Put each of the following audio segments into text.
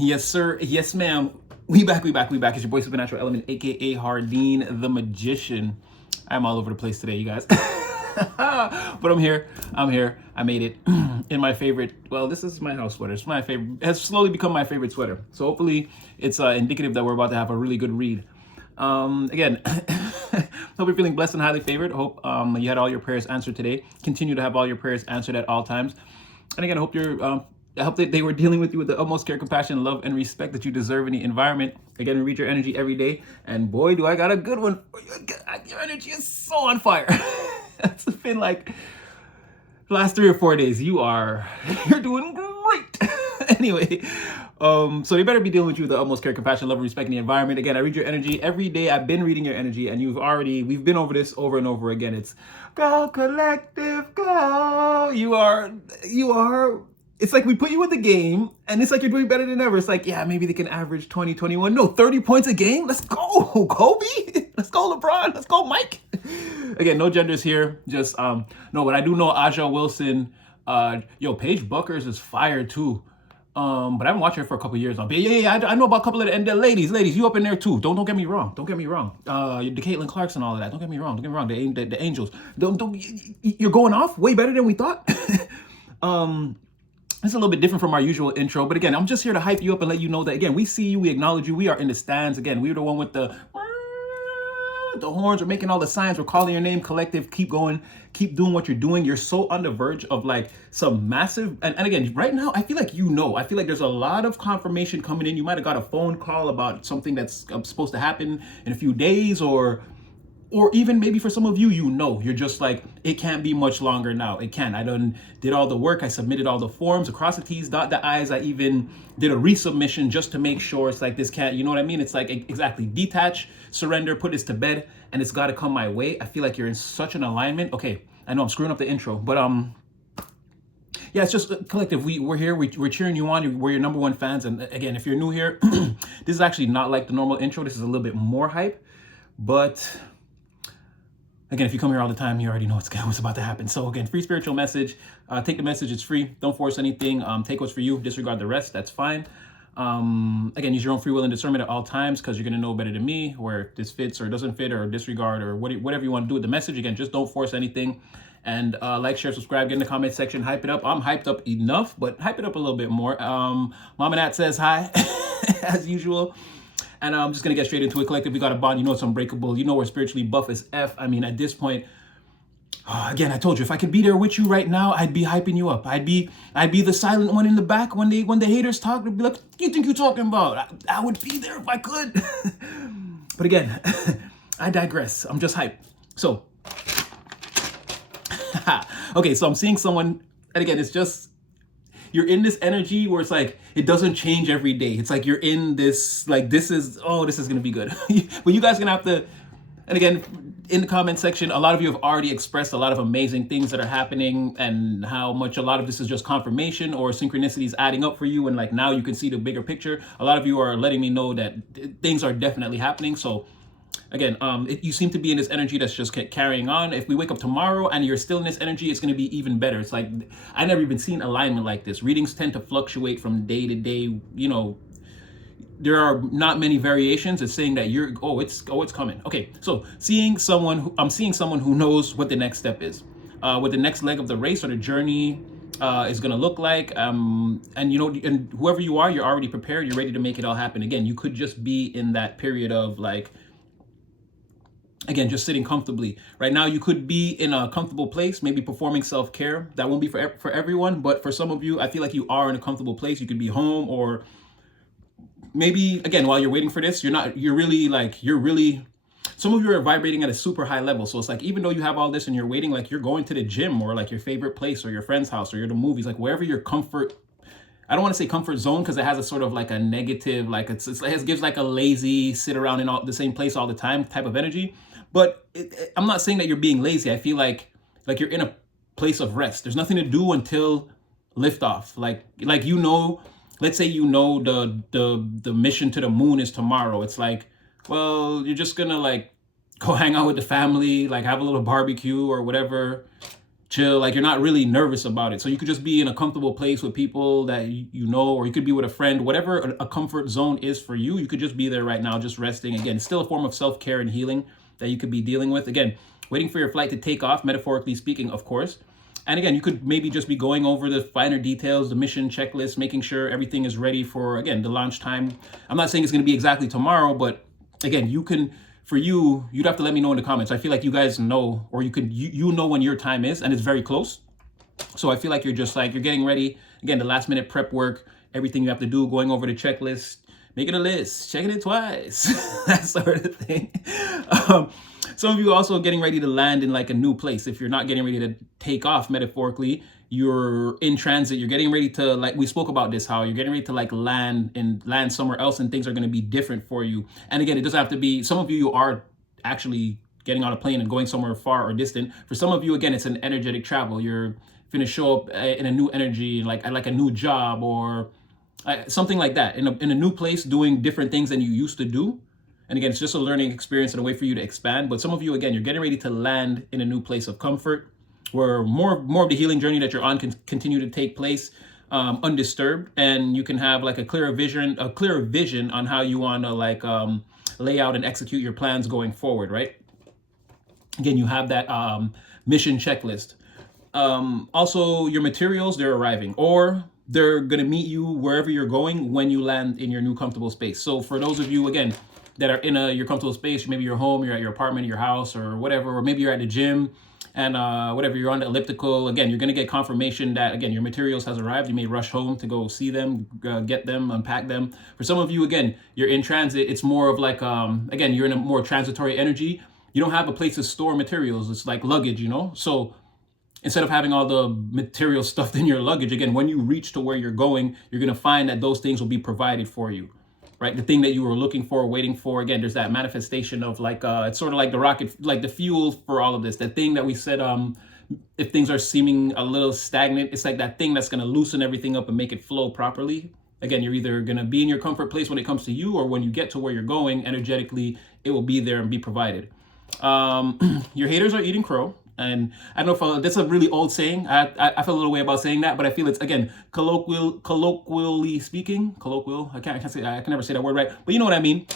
Yes, sir. Yes, ma'am. We back. It's your boy Supernatural Element, aka Hardeen the Magician. I'm all over the place today, you guys. But I'm here. I made it in my favorite. Well, this is my house sweater. It's my favorite. It has slowly become my favorite sweater. So hopefully, it's indicative that we're about to have a really good read. Again, hope you're feeling blessed and highly favored. Hope you had all your prayers answered today. Continue to have all your prayers answered at all times. And again, I hope I hope that they were dealing with you with the utmost care, compassion, love, and respect that you deserve in the environment. Again, we read your energy every day, and boy, do I got a good one for you. Your energy is so on fire. It's been like the last 3 or 4 days. You're doing great. Anyway, so they better be dealing with you with the utmost care, compassion, love, and respect in the environment. Again, I read your energy every day. I've been reading your energy, and we've been over this over and over again. It's go collective, go. You are. It's like we put you in the game, and it's like you're doing better than ever. It's like, yeah, maybe they can average 20, 21. No, 30 points a game. Let's go, Kobe. Let's go, LeBron. Let's go, Mike. Again, no genders here. Just no, but I do know Aja Wilson. Paige Buckers is fire too. But I haven't watched her for a couple years now. But yeah, I know about a couple of the ladies, you up in there too. Don't get me wrong. The Caitlin Clarks and all of that. Don't get me wrong. The Angels. You're going off way better than we thought. It's a little bit different from our usual intro, but again, I'm just here to hype you up and let you know that, again, we see you, we acknowledge you, we are in the stands. Again, we were the one with the horns, we're making all the signs, we're calling your name, collective, keep going, keep doing what you're doing. You're so on the verge of like some massive, and again, right now, I feel like I feel like there's a lot of confirmation coming in. You might have got a phone call about something that's supposed to happen in a few days, or even maybe for some of you, you're just like, it can't be much longer now. It can't. I did all the work. I submitted all the forms, across the T's, dot the I's. I even did a resubmission just to make sure. It's like, this can't, you know what I mean? It's like, exactly, detach, surrender, put this to bed, and it's got to come my way. I feel like you're in such an alignment. Okay, I know I'm screwing up the intro, but yeah, it's just collective. We're here. We're cheering you on. We're your number one fans. And again, if you're new here, this is actually not like the normal intro. This is a little bit more hype, but again, if you come here all the time, you already know what's about to happen. So again, free spiritual message. Take the message. It's free. Don't force anything. Take what's for you. Disregard the rest. That's fine. Again, use your own free will and discernment at all times, because you're going to know better than me where this fits or doesn't fit, or disregard, or whatever you want to do with the message. Again, just don't force anything. And like, share, subscribe, get in the comment section. Hype it up. I'm hyped up enough, but hype it up a little bit more. Mama Nat says hi, as usual. And I'm just going to get straight into it. Collective, we got a bond. You know it's unbreakable. You know we're spiritually buff as F. I mean, at this point, again, I told you, if I could be there with you right now, I'd be hyping you up. I'd be the silent one in the back when the haters talk. They'd be like, what do you think you're talking about? I would be there if I could. But again, I digress. I'm just hyped. So, okay, so I'm seeing someone, and again, it's just, you're in this energy where it's like, it doesn't change every day. It's like you're in this, like, this is going to be good. But you guys are going to have to, and again, in the comment section, a lot of you have already expressed a lot of amazing things that are happening, and how much a lot of this is just confirmation or synchronicities adding up for you. And like, now you can see the bigger picture. A lot of you are letting me know that things are definitely happening. So again, you seem to be in this energy that's just carrying on. If we wake up tomorrow and you're still in this energy, it's going to be even better. It's like, I never even seen alignment like this. Readings tend to fluctuate from day to day. There are not many variations. It's saying that it's coming. Okay, so I'm seeing someone who knows what the next step is, what the next leg of the race or the journey is going to look like. And whoever you are, you're already prepared. You're ready to make it all happen. Again, you could just be in that period of like, again, just sitting comfortably. Right now, you could be in a comfortable place, maybe performing self-care. That won't be for everyone, but for some of you, I feel like you are in a comfortable place. You could be home, or maybe, again, while you're waiting for this, some of you are vibrating at a super high level. So it's like, even though you have all this and you're waiting, like you're going to the gym, or like your favorite place, or your friend's house, or you're at the movies, like wherever your comfort, I don't want to say comfort zone, because it has a sort of like a negative, like it gives like a lazy, sit around in the same place all the time type of energy. But I'm not saying that you're being lazy. I feel like you're in a place of rest. There's nothing to do until liftoff. Like let's say the mission to the moon is tomorrow. It's like, well, you're just gonna like go hang out with the family, like have a little barbecue or whatever. chill, like you're not really nervous about it. So you could just be in a comfortable place with people that you know, or you could be with a friend, whatever a comfort zone is for you. You could just be there right now, just resting. Again, it's still a form of self-care and healing that you could be dealing with. Again, waiting for your flight to take off, metaphorically speaking, of course. And again, you could maybe just be going over the finer details, the mission checklist, making sure everything is ready for, again, the launch time. I'm not saying it's going to be exactly tomorrow, but again, you can, for you, you'd have to let me know in the comments. I feel like you guys know, or you know when your time is, and it's very close. So I feel like you're just like, you're getting ready. Again, the last minute prep work, everything you have to do, going over the checklist, making a list, checking it twice, that sort of thing. Some of you also getting ready to land in like a new place. If you're not getting ready to take off, metaphorically, you're in transit. You're getting ready to, like we spoke about this, how you're getting ready to like land somewhere else, and things are going to be different for you. And again, it doesn't have to be, some of you are actually getting on a plane and going somewhere far or distant. For some of you, again, it's an energetic travel. You're going to show up in a new energy, like a new job, or something like that, in a new place, doing different things than you used to do. And again, it's just a learning experience and a way for you to expand. But some of you, again, you're getting ready to land in a new place of comfort, where more of the healing journey that you're on can continue to take place undisturbed, and you can have like a clearer vision on how you want to like lay out and execute your plans going forward, right? Again, you have that mission checklist. Also, your materials, they're arriving, or they're going to meet you wherever you're going when you land in your new comfortable space. So for those of you, again, that are in your comfortable space, maybe you're home, you're at your apartment, your house, or whatever, or maybe you're at the gym, and whatever, you're on the elliptical, again, you're going to get confirmation that, again, your materials has arrived. You may rush home to go see them, get them, unpack them. For some of you, again, you're in transit. It's more of like, again, you're in a more transitory energy. You don't have a place to store materials. It's like luggage, you know? So instead of having all the material stuffed in your luggage, again, when you reach to where you're going, you're going to find that those things will be provided for you, right? The thing that you were looking for, waiting for. Again, there's that manifestation of like, it's sort of like the rocket, like the fuel for all of this. That thing that we said, if things are seeming a little stagnant, it's like that thing that's going to loosen everything up and make it flow properly. Again, you're either going to be in your comfort place when it comes to you, or when you get to where you're going, energetically, it will be there and be provided. Your haters are eating crow. And I don't know if that's a really old saying. I feel a little way about saying that, but I feel it's, again, colloquially speaking, I can never say that word right, but you know what I mean.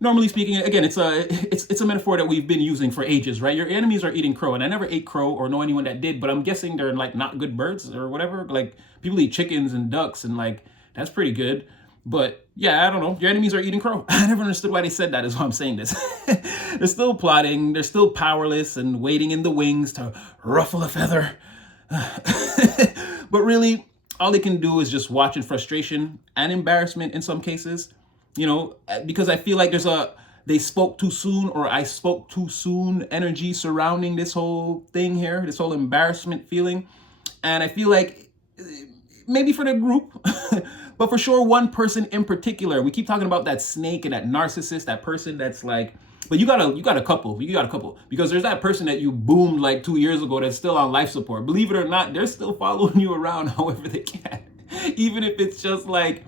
Normally speaking, again, it's a metaphor that we've been using for ages, right? Your enemies are eating crow, and I never ate crow or know anyone that did, but I'm guessing they're like not good birds or whatever. Like people eat chickens and ducks, and like that's pretty good. But yeah, I don't know. Your enemies are eating crow. I never understood why they said that, is why I'm saying this. They're still plotting. They're still powerless and waiting in the wings to ruffle a feather. But really, all they can do is just watch in frustration and embarrassment in some cases. You know, because I feel like there's they spoke too soon, or I spoke too soon energy surrounding this whole thing here, this whole embarrassment feeling. And I feel like maybe for the group, but for sure one person in particular. We keep talking about that snake and that narcissist, that person that's like, but you got a couple, because there's that person that you boomed like 2 years ago that's still on life support. Believe it or not, they're still following you around however they can, even if it's just like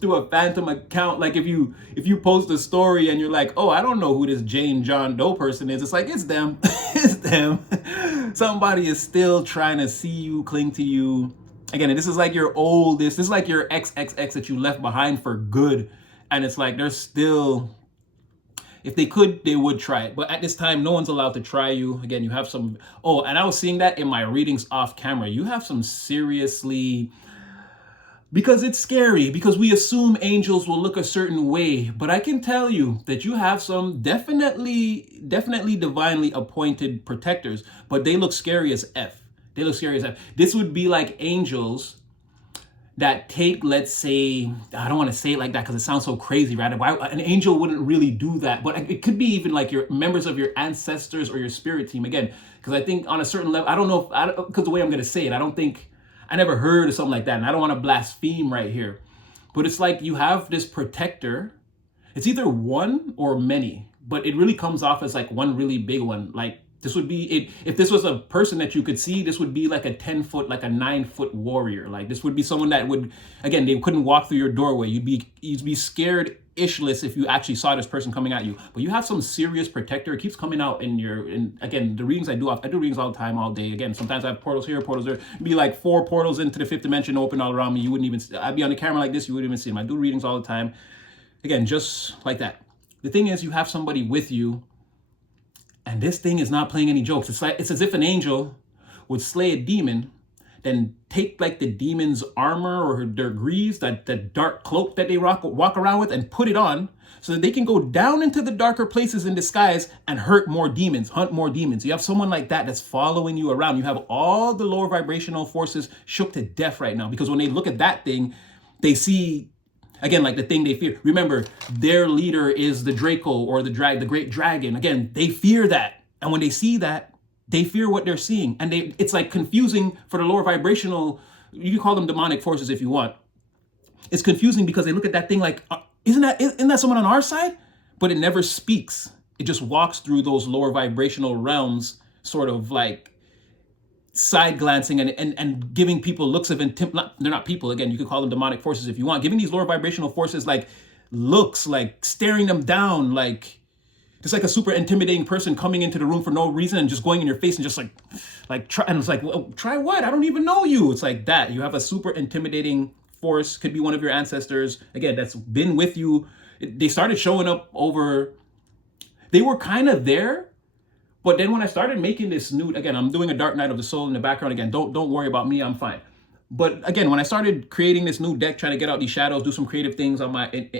through a phantom account. Like if you post a story and you're like, oh, I don't know who this Jane John Doe person is, it's like, it's them. It's them. Somebody is still trying to see you, cling to you. Again, this is like your oldest, this is like your XXX that you left behind for good. And it's like, they're still, if they could, they would try it. But at this time, no one's allowed to try you. Again, you have some, oh, and I was seeing that in my readings off camera. You have some seriously, because it's scary, because we assume angels will look a certain way. But I can tell you that you have some definitely divinely appointed protectors, but they look scary as F. They look scary as F. This would be like angels that take, let's say, I don't want to say it like that because it sounds so crazy, right? Why, an angel wouldn't really do that, but it could be even like your members of your ancestors or your spirit team. Again, because I think on a certain level, I don't know if, because the way I'm going to say it, I never heard of something like that, and I don't want to blaspheme right here. But it's like you have this protector. It's either one or many, but it really comes off as like one really big one. Like this would be it. If this was a person that you could see, this would be like a 10-foot, like a 9-foot warrior. Like this would be someone that would, again, they couldn't walk through your doorway. You'd be scared ish list if you actually saw this person coming at you. But you have some serious protector. It keeps coming out in your, and again, the readings I do readings all the time, all day. Again, sometimes I have portals here, portals there. It'd be like 4 portals into the 5th dimension open all around me. You wouldn't even, I'd be on the camera like this, you wouldn't even see them. I do readings all the time. Again, just like that. The thing is, you have somebody with you, and this thing is not playing any jokes. It's like, it's as if an angel would slay a demon, then take like the demon's armor or their greaves, that dark cloak that they walk around with, and put it on so that they can go down into the darker places in disguise and hurt more demons, hunt more demons. You have someone like that that's following you around. You have all the lower vibrational forces shook to death right now, because when they look at that thing, they see, again, like the thing they fear. Remember, their leader is the Draco, or the great dragon. Again, they fear that. And when they see that, they fear what they're seeing. And it's like confusing for the lower vibrational, you can call them demonic forces if you want. It's confusing because they look at that thing like, isn't that someone on our side? But it never speaks. It just walks through those lower vibrational realms, sort of like side glancing and giving people looks of they're not people. Again, you could call them demonic forces if you want. Giving these lower vibrational forces like looks, like staring them down, like it's like a super intimidating person coming into the room for no reason and just going in your face and just like try, and it's like, well, try what? I don't even know you. It's like that. You have a super intimidating force, could be one of your ancestors, again, that's been with you. They started showing up over, they were kind of there, but then when I started making this new, again, I'm doing a Dark Night of the Soul in the background. Again, don't worry about me, I'm fine. But again, when I started creating this new deck, trying to get out these shadows, do some creative things on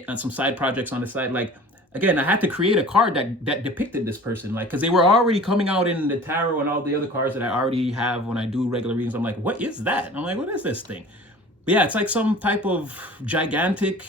on some side projects on the side, like, again, I had to create a card that depicted this person, like, because they were already coming out in the tarot and all the other cards that I already have when I do regular readings. I'm like, what is that? And I'm like, what is this thing? But yeah, it's like some type of gigantic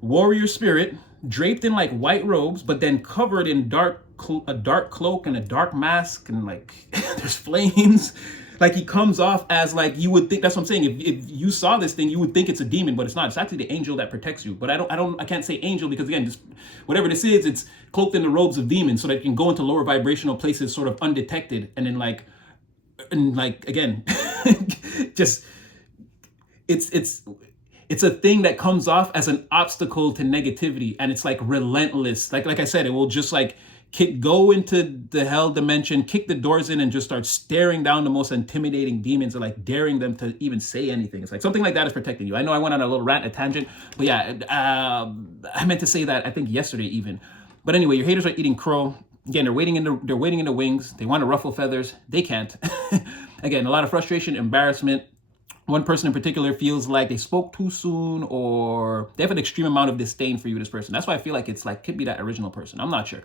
warrior spirit draped in like white robes, but then covered in a dark cloak and a dark mask, and like there's flames. Like he comes off as like, you would think, that's what I'm saying. If you saw this thing, you would think it's a demon, but it's not. It's actually the angel that protects you. But I can't say angel because, again, just whatever this is, it's cloaked in the robes of demons so that it can go into lower vibrational places sort of undetected. And then again, just, it's a thing that comes off as an obstacle to negativity. And it's like relentless. Like I said, it will just like go into the hell dimension, kick the doors in, and just start staring down the most intimidating demons and like daring them to even say anything. It's like something like that is protecting you. I know I went on a little rant, a tangent, but yeah, I meant to say that I think yesterday even. But anyway, your haters are eating crow. Again, they're waiting in the wings. They want to ruffle feathers. They can't. Again, a lot of frustration, embarrassment. One person in particular feels like they spoke too soon, or they have an extreme amount of disdain for you, this person. That's why I feel like it's like, could be that original person. I'm not sure.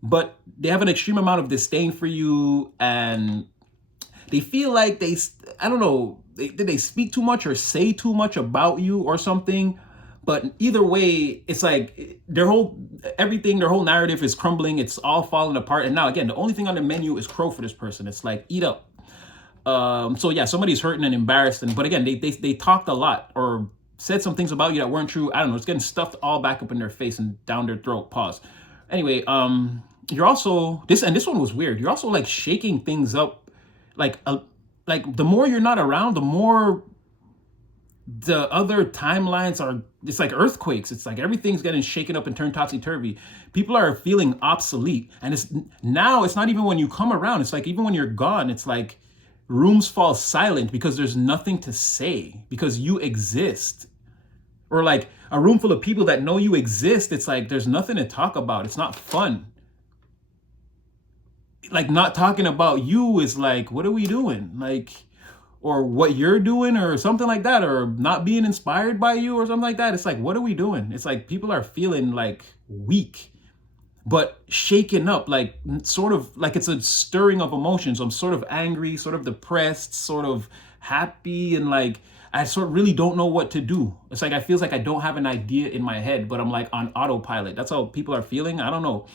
But they have an extreme amount of disdain for you, and they feel like I don't know, did they speak too much or say too much about you or something? But either way, it's like their whole narrative is crumbling. It's all falling apart. And now, again, the only thing on the menu is crow for this person. It's like, eat up. So yeah, somebody's hurting and embarrassed. But again, they talked a lot or said some things about you that weren't true. I don't know. It's getting stuffed all back up in their face and down their throat. Pause. Anyway, you're also, this one was weird. You're also like shaking things up. Like the more you're not around, the more the other timelines are, it's like earthquakes. It's like everything's getting shaken up and turned topsy-turvy. People are feeling obsolete. And it's not even when you come around. It's like, even when you're gone, it's like rooms fall silent because there's nothing to say because you exist. Or like a room full of people that know you exist. It's like, there's nothing to talk about. It's not fun. Like, not talking about you is like, what are we doing? Like, or what you're doing or something like that, or not being inspired by you or something like that. It's like, what are we doing? It's like people are feeling like weak, but shaken up, like sort of like it's a stirring of emotions. I'm sort of angry, sort of depressed, sort of happy, and like I sort of really don't know what to do. It's like I feel like I don't have an idea in my head, but I'm like on autopilot. That's how people are feeling. I don't know.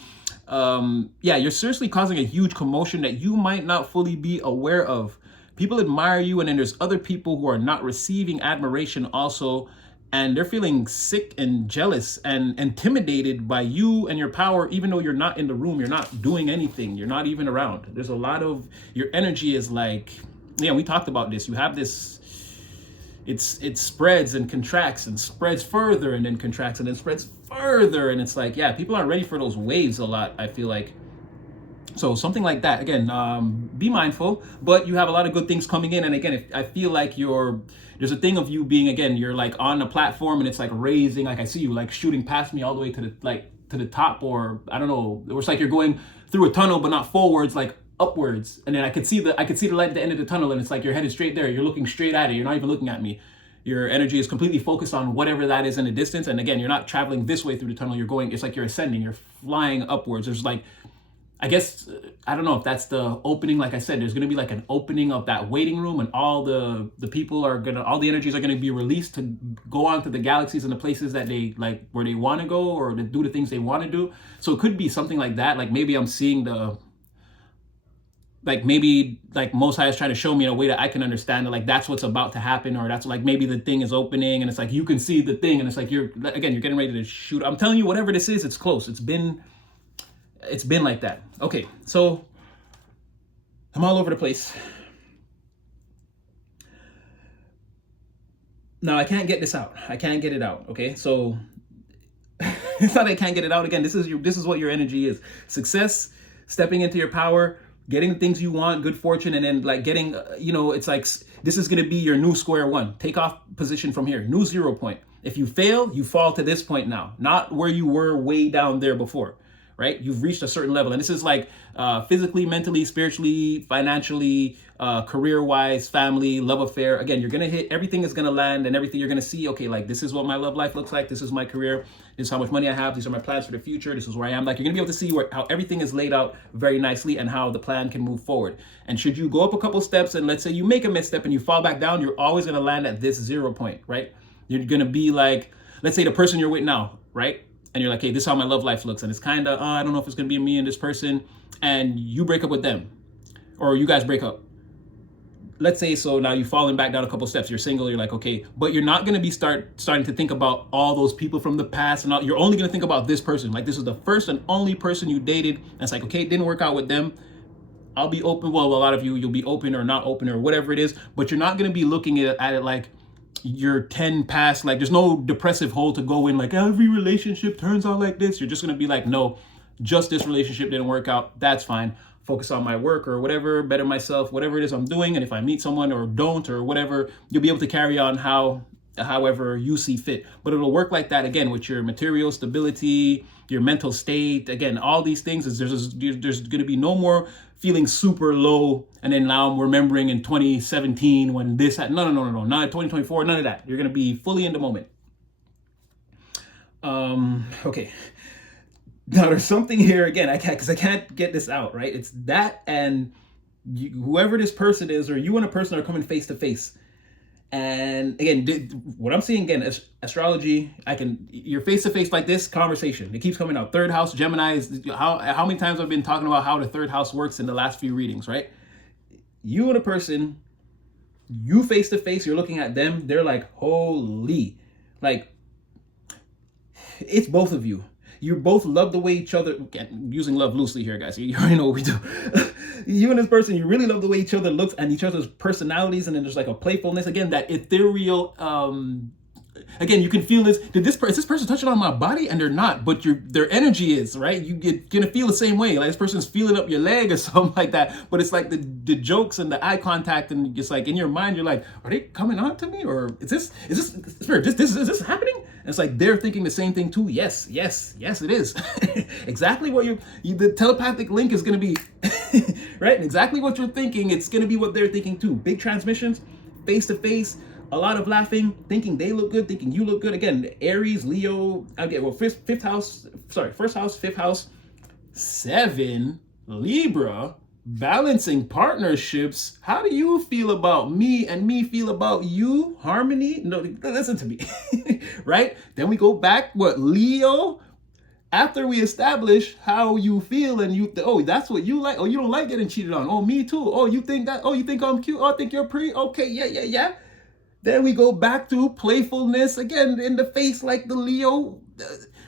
Yeah, you're seriously causing a huge commotion that you might not fully be aware of. People admire you, and then there's other people who are not receiving admiration also, and they're feeling sick and jealous and intimidated by you and your power, even though you're not in the room, you're not doing anything, you're not even around. There's a lot of, your energy is like, yeah, we talked about this. You have this, it spreads and contracts and spreads further and then contracts and then spreads further. And it's like, yeah, people aren't ready for those waves a lot, I feel like. So something like that. Again, be mindful, but you have a lot of good things coming in. And again, if I feel like there's a thing of you being, again, you're like on a platform and it's like raising, like I see you like shooting past me all the way to the top, or I don't know, it's like you're going through a tunnel, but not forwards, like upwards. And then I could see the light at the end of the tunnel, and it's like you're headed straight there. You're looking straight at it. You're not even looking at me. Your energy is completely focused on whatever that is in the distance. And again, you're not traveling this way through the tunnel. You're going, it's like you're ascending, you're flying upwards. There's like, I guess, I don't know if that's the opening. Like I said, there's going to be like an opening of that waiting room, and all the people are going to, all the energies are going to be released to go on to the galaxies and the places that they like, where they want to go, or to do the things they want to do. So it could be something like that. Like maybe I'm seeing maybe Most High is trying to show me in a way that I can understand that, like, that's what's about to happen, or that's like maybe the thing is opening and it's like you can see the thing, and it's like you're getting ready to shoot. I'm telling you, whatever this is, it's close. It's been like that. Okay, so I'm all over the place. Now I can't get this out. I can't get it out. Okay, so it's not that I can't get it out. Again, this is what your energy is: success, stepping into your power, getting the things you want, good fortune, and then like getting, it's like this is gonna be your new square one. Take off position from here, new 0 point. If you fail, you fall to this point now, not where you were way down there before. Right? You've reached a certain level. And this is like physically, mentally, spiritually, financially, career-wise, family, love affair. Again, you're going to hit, everything is going to land, and everything you're going to see, okay, like this is what my love life looks like. This is my career. This is how much money I have. These are my plans for the future. This is where I am. Like, you're going to be able to see how everything is laid out very nicely and how the plan can move forward. And should you go up a couple steps and let's say you make a misstep and you fall back down, you're always going to land at this 0 point, right? You're going to be like, let's say the person you're with now, right? And you're like, hey, this is how my love life looks. And it's kind of, I don't know if it's going to be me and this person. And you break up with them, or you guys break up. Let's say, so now you've fallen back down a couple steps. You're single. You're like, okay, but you're not going to be starting to think about all those people from the past. And you're only going to think about this person. Like, this is the first and only person you dated. And it's like, okay, it didn't work out with them. I'll be open. Well, a lot of you'll be open or not open or whatever it is. But you're not going to be looking at it like, you're 10 past, like there's no depressive hole to go in, like every relationship turns out like this. You're just going to be like, no, just this relationship didn't work out. That's fine. Focus on my work or whatever, better myself, whatever it is I'm doing. And if I meet someone or don't or whatever, you'll be able to carry on however you see fit. But it'll work like that again with your material stability, your mental state. Again, all these things is there's going to be no more feeling super low, and then now I'm remembering in 2017 when this had, no, not 2024, none of that. You're going to be fully in the moment. Okay. Now there's something here again, I can't get this out, right? It's that, and whoever this person is, or you and a person are coming face to face. And again, what I'm seeing again is astrology. You're face to face like this conversation. It keeps coming out. Third house, Gemini is how many times I've been talking about how the third house works in the last few readings, right? You and a person, you face to face, you're looking at them. They're like, holy, like it's both of you. You both love the way each other, using love loosely here, guys. You already know what we do. You and this person, you really love the way each other looks and each other's personalities. And then there's like a playfulness. Again, that ethereal, again, you can feel this. Is this person touching on my body? And they're not, but their energy is, right? You're gonna feel the same way. Like this person's feeling up your leg or something like that. But it's like the jokes and the eye contact, and it's like in your mind, you're like, are they coming on to me? Or is this spirit, is this happening? And it's like they're thinking the same thing too. Yes, it is. Exactly what the telepathic link is gonna be, right? And exactly what you're thinking, it's gonna be what they're thinking too. Big transmissions, face to face. A lot of laughing, thinking they look good, thinking you look good. Again, Aries, Leo, first house, fifth house, 7, Libra, balancing partnerships. How do you feel about me and me feel about you? Harmony? No, listen to me, right? Then we go back, Leo? After we establish how you feel and that's what you like. Oh, you don't like getting cheated on. Oh, me too. Oh, you think that? Oh, you think I'm cute? Oh, I think you're pretty? Okay, yeah. Then we go back to playfulness again in the face, like the Leo,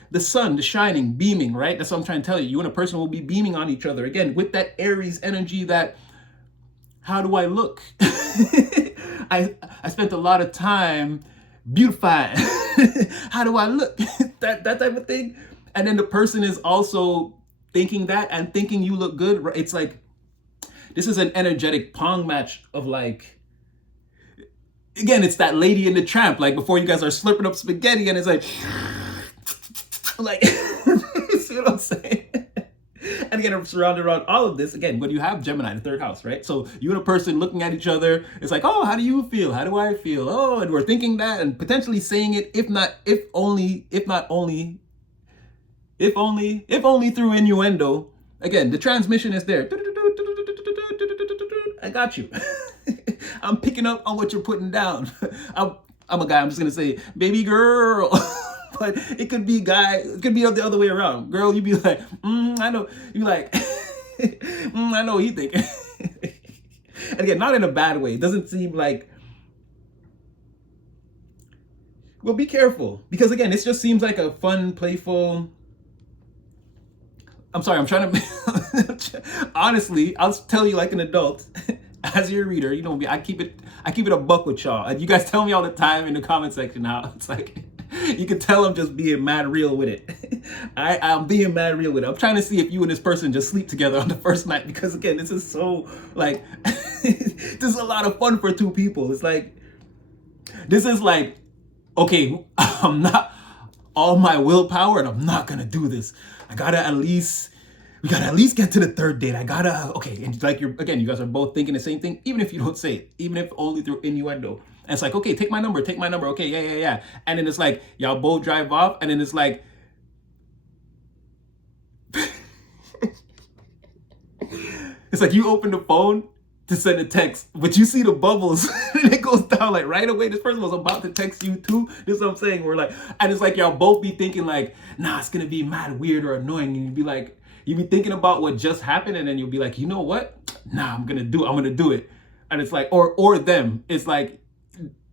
the sun, the shining, beaming, right? That's what I'm trying to tell you. You and a person will be beaming on each other again with that Aries energy that how do I look? I spent a lot of time beautifying. How do I look? that type of thing. And then the person is also thinking that and thinking you look good. It's like, this is an energetic pong match of like, again, it's that Lady and the Tramp, like before you guys are slurping up spaghetti and it's like you see what I'm saying? And again, I'm surrounded around all of this. Again, when you have Gemini, the third house, right? So you and a person looking at each other, it's like, oh, how do you feel? How do I feel? Oh, and we're thinking that and potentially saying it, if only through innuendo. Again, the transmission is there. I got you. I'm picking up on what you're putting down. I'm a guy, I'm just gonna say, baby girl. But it could be guy, it could be the other way around. Girl, you'd be like, I know. You like, I know what he thinking. And again, not in a bad way. It doesn't seem like, well, be careful. Because again, this just seems like a fun, playful, I'm sorry, I'm trying to, honestly, I'll tell you like an adult, as your reader, you know, I keep it a buck with y'all. You guys tell me all the time in the comment section how it's like, you can tell I'm just being mad real with it. I'm being mad real with it. I'm trying to see if you and this person just sleep together on the first night, because again, this is so like, this is a lot of fun for two people. It's like, this is like, okay, I'm not all my willpower and I'm not gonna do this. We gotta at least get to the third date. Okay, and like you guys are both thinking the same thing, even if you don't say it, even if only through innuendo. And it's like, okay, take my number. Okay, yeah. And then it's like, y'all both drive off, and then it's like, it's like you open the phone to send a text, but you see the bubbles, and it goes down like right away. This person was about to text you too. This is what I'm saying. We're like, and it's like y'all both be thinking like, nah, it's gonna be mad weird or annoying, and you'd be thinking about what just happened, and then you'll be like, you know what? Nah, I'm gonna do it. And it's like, or them. It's like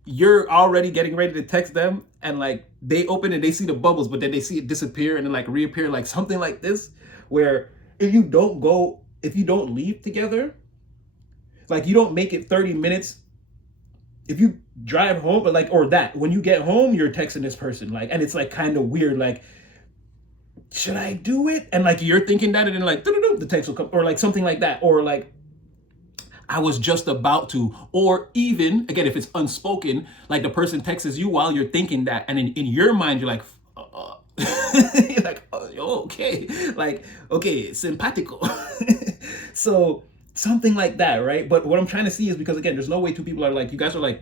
you're already getting ready to text them, and like they open and they see the bubbles, but then they see it disappear and then like reappear, like something like this, where if you don't leave together, like you don't make it 30 minutes. If you drive home, but like, or that, when you get home, you're texting this person, like, and it's like kind of weird, like, should I do it? And like you're thinking that, and then like the text will come, or like something like that, or like I was just about to, or even again, if it's unspoken, like the person texts you while you're thinking that, and in your mind you're like, you're like, oh, okay, like, okay, simpatico. So something like that, right? But what I'm trying to see is, because again, there's no way two people are like, you guys are like,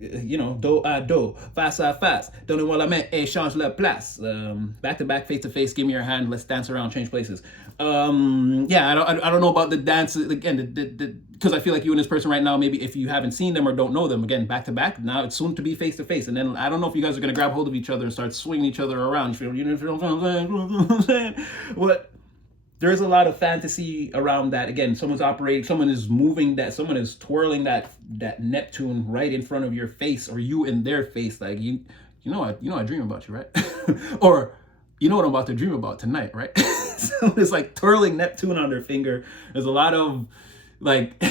you know, do à dos, face à face, donnez-moi la main et change la place, back to back, face to face, give me your hand, let's dance around, change places. Yeah, I don't know about the dance again, because I feel like you and this person right now, maybe if you haven't seen them or don't know them, again, back to back, now it's soon to be face to face, and then I don't know if you guys are gonna grab hold of each other and start swinging each other around. You know what I'm saying? What? There's a lot of fantasy around that. Again, someone is moving that, someone is twirling that Neptune right in front of your face, or you in their face. Like you know I dream about you, right? Or you know what I'm about to dream about tonight, right? So it's like twirling Neptune on their finger. There's a lot of like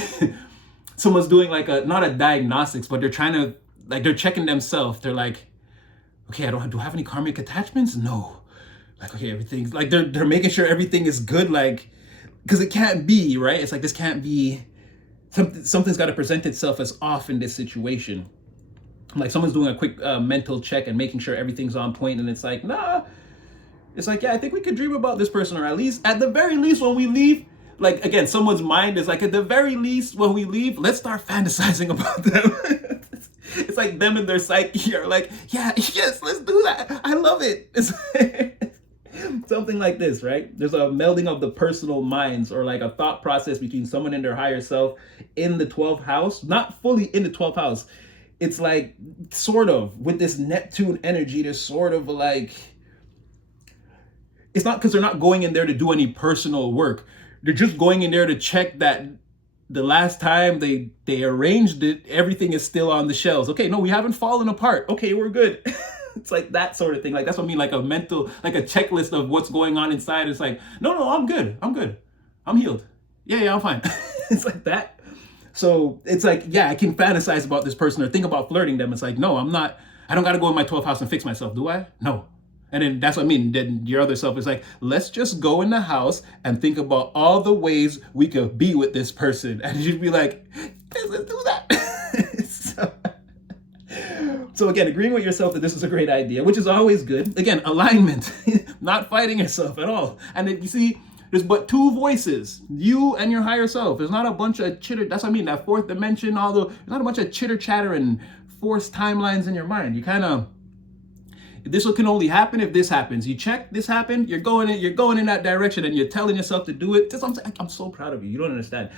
someone's doing like not a diagnostics, but they're trying to, like, they're checking themselves. They're like, okay, do I have any karmic attachments? No. Like, okay, everything's like, they're making sure everything is good, like, because it can't be, right? It's like, this can't be, something's got to present itself as off in this situation. Like someone's doing a quick mental check and making sure everything's on point, and it's like, nah. It's like, yeah, I think we could dream about this person, or at the very least when we leave, like, again, someone's mind is like, at the very least when we leave, let's start fantasizing about them. It's like them and their psyche are like, yeah, yes, let's do that. I love it. It's something like this, right? There's a melding of the personal minds, or like a thought process between someone and their higher self in the 12th house, not fully in the 12th house. It's like, sort of, with this Neptune energy, there's sort of like, it's not because they're not going in there to do any personal work. They're just going in there to check that the last time they arranged it, everything is still on the shelves. Okay, no, we haven't fallen apart. Okay, we're good. It's like that sort of thing. Like, that's what I mean, like a mental, like a checklist of what's going on inside. It's like, no, I'm good. I'm healed. Yeah, I'm fine. It's like that. So it's like, yeah, I can fantasize about this person or think about flirting them. It's like, no, I'm not, I don't got to go in my 12th house and fix myself, do I? No. And then that's what I mean. Then your other self is like, let's just go in the house and think about all the ways we could be with this person. And you'd be like, let's do that. So again, agreeing with yourself that this is a great idea, which is always good. Again, alignment, not fighting yourself at all. And then you see, there's but two voices, you and your higher self. There's not a bunch of chitter. That's what I mean, that fourth dimension, there's not a bunch of chitter chatter and forced timelines in your mind. You kind of, this can only happen if this happens. You check this happened, you're going in that direction, and you're telling yourself to do it. I'm so proud of you. You don't understand.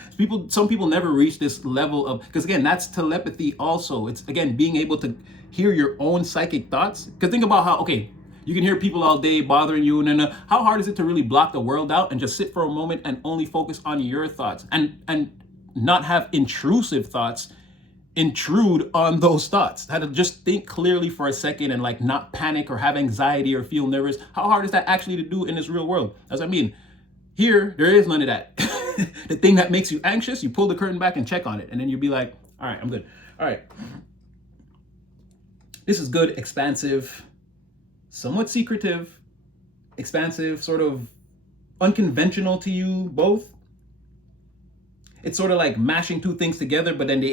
Some people never reach this level of, because again, that's telepathy also. It's again being able to hear your own psychic thoughts. Because think about how, okay, you can hear people all day bothering you, and then how hard is it to really block the world out and just sit for a moment and only focus on your thoughts and not have intrusive thoughts intrude on those thoughts. How to just think clearly for a second and like not panic or have anxiety or feel nervous. How hard is that actually to do in this real world? As I mean, here, there is none of that. The thing that makes you anxious, you pull the curtain back and check on it. And then you'll be like, all right, I'm good. All right. This is good, expansive, somewhat secretive, expansive, sort of unconventional to you both. It's sort of like mashing two things together, but then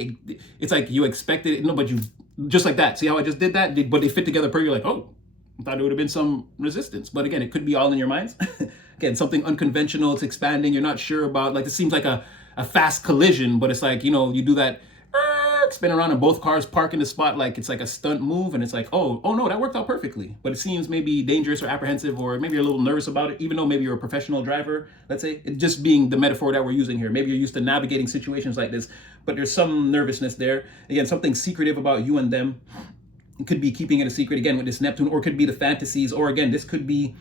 it's like you expected it, no, but you, just like that. See how I just did that? But they fit together per, you're like, oh, I thought there would have been some resistance. But again, it could be all in your minds. Again, something unconventional, it's expanding, you're not sure about, like it seems like a fast collision, but it's like, you do that, spin around and both cars park in the spot like it's like a stunt move, and it's like, oh no, that worked out perfectly. But it seems maybe dangerous or apprehensive, or maybe you're a little nervous about it, even though maybe you're a professional driver, let's say. It just being the metaphor that we're using here. Maybe you're used to navigating situations like this, but there's some nervousness there. Again, something secretive about you and them. It could be keeping it a secret, again, with this Neptune, or it could be the fantasies, or again, this could be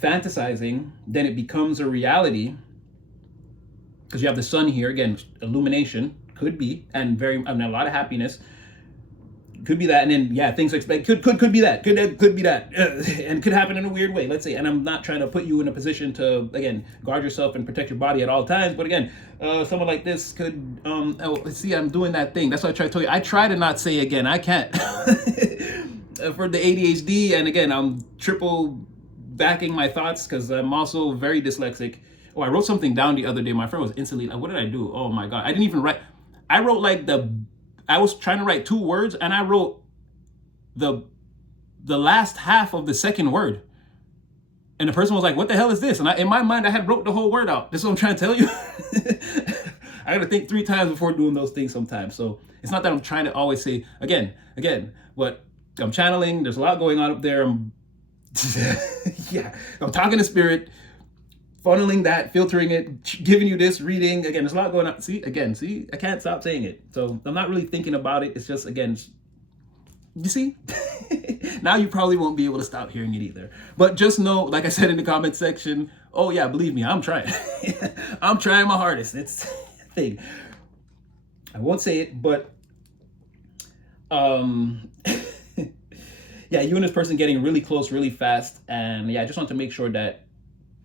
fantasizing, then it becomes a reality. Because you have the sun here, again, illumination, could be, and a lot of happiness, could be that, and then yeah, things expect could be that, could be that, and could happen in a weird way, let's say. And I'm not trying to put you in a position to, again, guard yourself and protect your body at all times, but again, someone like this could, see, I'm doing that thing. That's what I try to tell you. I try to not say again, I can't, for the ADHD, and again, I'm triple backing my thoughts because I'm also very dyslexic. Oh, I wrote something down the other day. My friend was instantly like, what did I do? Oh my God. I didn't even write. I wrote I was trying to write 2 words, and I wrote the last half of the second word. And the person was like, what the hell is this? And in my mind, I had wrote the whole word out. This is what I'm trying to tell you. I got to think 3 times before doing those things sometimes. So it's not that I'm trying to always say, again, but I'm channeling. There's a lot going on up there. I'm talking to spirit, funneling that, filtering it, giving you this reading. Again, there's a lot going on. See, I can't stop saying it. So I'm not really thinking about it. It's just, again, you see? Now you probably won't be able to stop hearing it either. But just know, like I said in the comment section, oh yeah, believe me, I'm trying. I'm trying my hardest. It's a thing. I won't say it, but yeah, you and this person getting really close really fast. And yeah, I just want to make sure that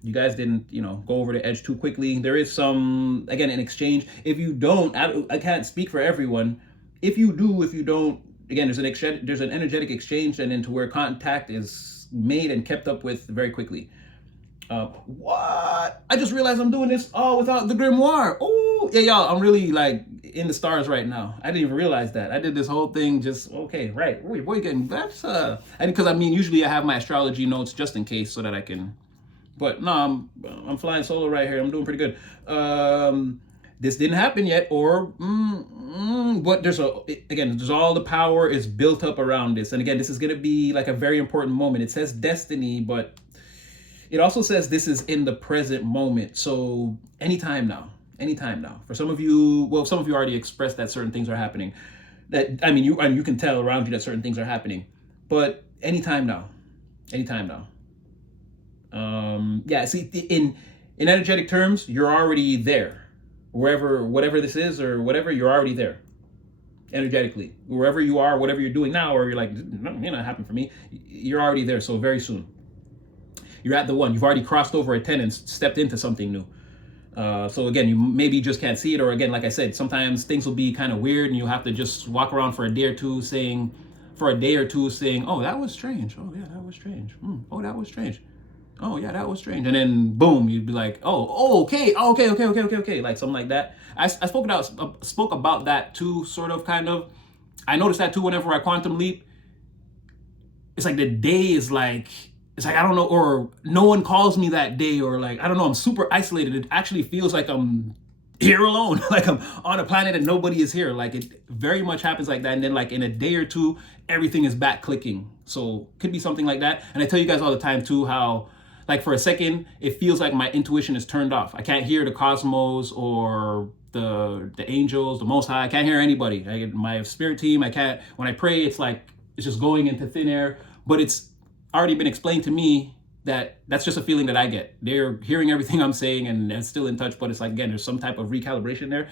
you guys didn't, go over the edge too quickly. There is some, again, an exchange. If you don't, I can't speak for everyone. If you do, if you don't, again, there's an energetic exchange, and into where contact is made and kept up with very quickly. What? I just realized I'm doing this all without the grimoire. Oh, yeah, y'all, I'm really like in the stars right now. I didn't even realize that. I did this whole thing just, okay, right. Oh, your boy getting, that's, and because I mean, usually I have my astrology notes just in case so that I can, but no, I'm flying solo right here. I'm doing pretty good. This didn't happen yet, or but there's all the power is built up around this. And again, this is going to be like a very important moment. It says destiny, but it also says this is in the present moment. So anytime now. For some of you, some of you already expressed that certain things are happening. You can tell around you that certain things are happening. But anytime now. See, in energetic terms, you're already there. Whatever this is or whatever, you're already there. Energetically, wherever you are, whatever you're doing now, or you're like, not happening for me, you're already there. So very soon, you're at the one. You've already crossed over a 10 and stepped into something new. So again, you maybe just can't see it, or again, like I said, sometimes things will be kind of weird, and you'll have to just walk around for a day or two saying, "Oh, that was strange. Oh yeah, that was strange. Oh, that was strange. Oh yeah, that was strange." And then boom, you'd be like, okay, like something like that. I spoke about that too, sort of, kind of. I noticed that too whenever I quantum leap. It's like the day is like, it's like, I don't know, or no one calls me that day, or like, I don't know, I'm super isolated. It actually feels like I'm here alone, like I'm on a planet and nobody is here. Like, it very much happens like that. And then like in a day or two, everything is back clicking. So could be something like that. And I tell you guys all the time too, how like for a second, it feels like my intuition is turned off. I can't hear the cosmos or the angels, the Most High. I can't hear anybody. My spirit team, I can't, when I pray, it's like, it's just going into thin air. But it's already been explained to me that that's just a feeling that I get. They're hearing everything I'm saying and still in touch, but it's like, again, there's some type of recalibration there.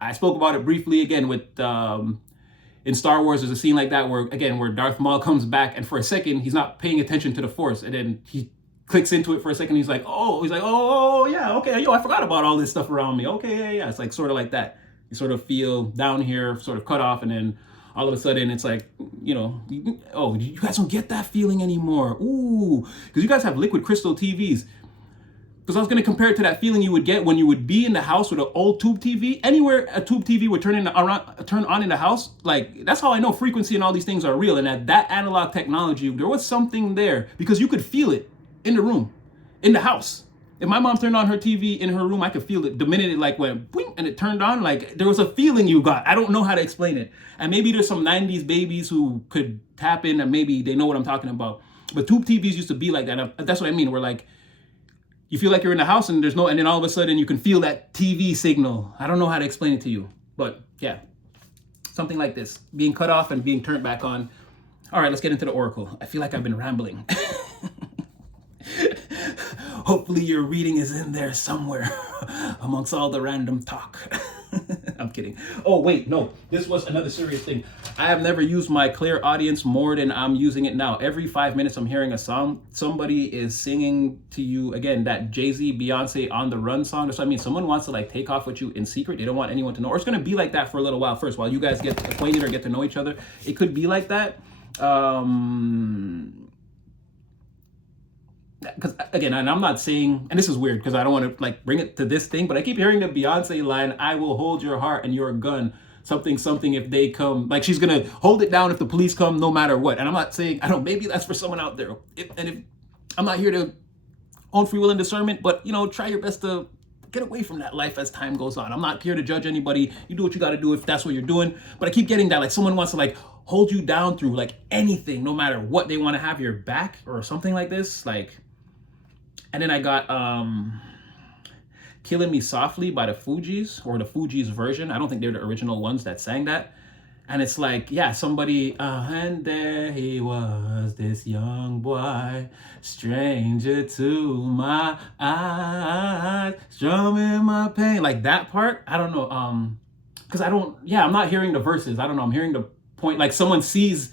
I spoke about it briefly again with in Star Wars. There's a scene like that where Darth Maul comes back, and for a second he's not paying attention to the Force, and then he clicks into it for a second. He's like, oh yeah, okay, I forgot about all this stuff around me. Okay, yeah. It's like sort of like that. You sort of feel down here, sort of cut off, and then all of a sudden it's like, you guys don't get that feeling anymore. Ooh, because you guys have liquid crystal TVs. Because I was going to compare it to that feeling you would get when you would be in the house with an old tube TV. Anywhere a tube TV would turn on in the house, like, that's how I know frequency and all these things are real. And that analog technology, there was something there because you could feel it in the room, in the house. If my mom turned on her TV in her room, I could feel it. The minute it like went boing and it turned on, like there was a feeling you got. I don't know how to explain it. And maybe there's some 90s babies who could tap in and maybe they know what I'm talking about. But tube TVs used to be like that. That's what I mean. Where like you feel like you're in the house and and then all of a sudden you can feel that TV signal. I don't know how to explain it to you. But yeah, something like this. Being cut off and being turned back on. All right, let's get into the oracle. I feel like I've been rambling. Hopefully your reading is in there somewhere amongst all the random talk. I'm kidding. Oh, wait, no. This was another serious thing. I have never used my clear audience more than I'm using it now. Every 5 minutes I'm hearing a song. Somebody is singing to you, again, that Jay-Z, Beyonce On The Run song. That's what I mean. Someone wants to like take off with you in secret. They don't want anyone to know. Or it's going to be like that for a little while first, while you guys get acquainted or get to know each other. It could be like that. Because again, and I'm not saying, and this is weird because I don't want to like bring it to this thing, but I keep hearing the Beyonce line, "I will hold your heart and your gun, something if they come," like she's gonna hold it down if the police come, no matter what. And I'm not saying, I don't, maybe that's for someone out there. If I'm not here to own free will and discernment, but try your best to get away from that life as time goes on. I'm not here to judge anybody. You do what you got to do if that's what you're doing. But I keep getting that, like someone wants to like hold you down through like anything, no matter what. They want to have your back or something like this, like. And then I got Killing Me Softly by the Fugees, or the Fugees version. I don't think they're the original ones that sang that. And it's like, yeah, somebody, and there he was, this young boy, stranger to my eyes, strumming my pain. Like that part, I don't know. Because I'm not hearing the verses. I don't know. I'm hearing the point, like someone sees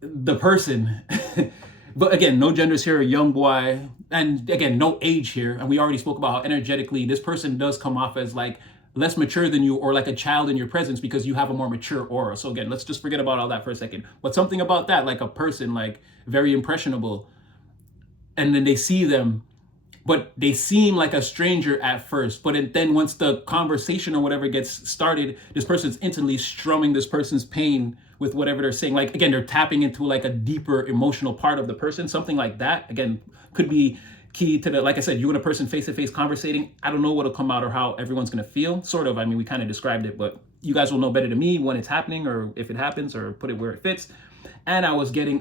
the person. But again, no genders here, a young boy, and again, no age here. And we already spoke about how energetically this person does come off as like less mature than you, or like a child in your presence, because you have a more mature aura. So again, let's just forget about all that for a second. But something about that, like a person, like very impressionable, and then they see them, but they seem like a stranger at first. But then once the conversation or whatever gets started, this person's instantly strumming this person's pain with whatever they're saying. Like, again, they're tapping into like a deeper emotional part of the person. Something like that, again, could be key to the, like I said, you and a person face-to-face conversating. I don't know what'll come out or how everyone's gonna feel, sort of. I mean, we kind of described it, but you guys will know better than me when it's happening, or if it happens, or put it where it fits. And I was getting,